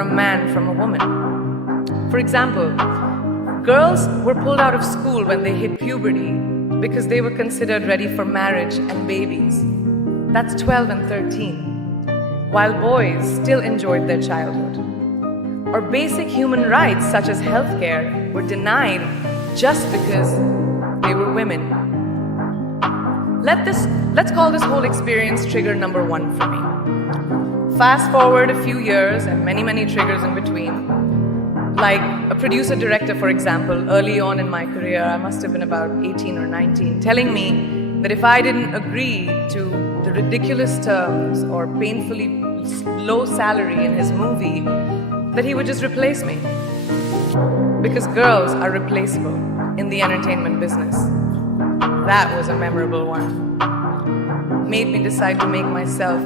a man from a woman. For example, girls were pulled out of school when they hit puberty because they were considered ready for marriage and babies. That's 12 and 13, while boys still enjoyed their childhood. Or basic human rights such as healthcare were denied just because they were women. Let's call this whole experience trigger number 1 for me. Fast forward a few years and many triggers in between. Like a producer-director, for example, early on in my career, I must have been about 18 or 19, telling me that if I didn't agree to the ridiculous terms or painfully low salary in his movie, that he would just replace me. Because girls are replaceable in the entertainment business. That was a memorable one. Made me decide to make myself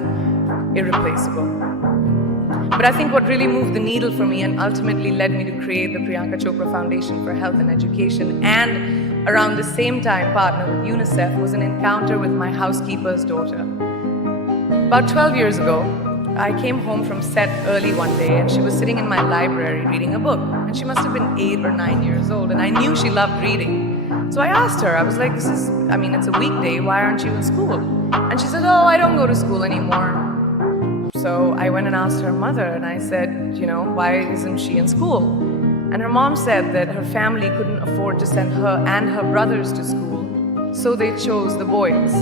irreplaceable. But I think what really moved the needle for me and ultimately led me to create the Priyanka Chopra Foundation for Health and Education, and around the same time partner with UNICEF, was an encounter with my housekeeper's daughter. About 12 years ago, I came home from set early one day and she was sitting in my library reading a book. And she must have been 8 or 9 years old, and I knew she loved reading. So I asked her, I was like, it's a weekday, why aren't you in school? And she said, oh, I don't go to school anymore. So I went and asked her mother and I said, why isn't she in school? And her mom said that her family couldn't afford to send her and her brothers to school, so they chose the boys.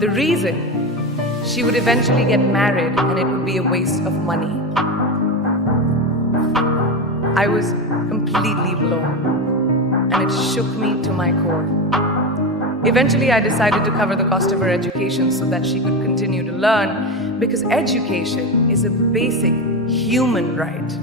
The reason? She would eventually get married and it would be a waste of money. I was completely blown and it shook me to my core. Eventually, I decided to cover the cost of her education so that she could continue to learn, because education is a basic human right.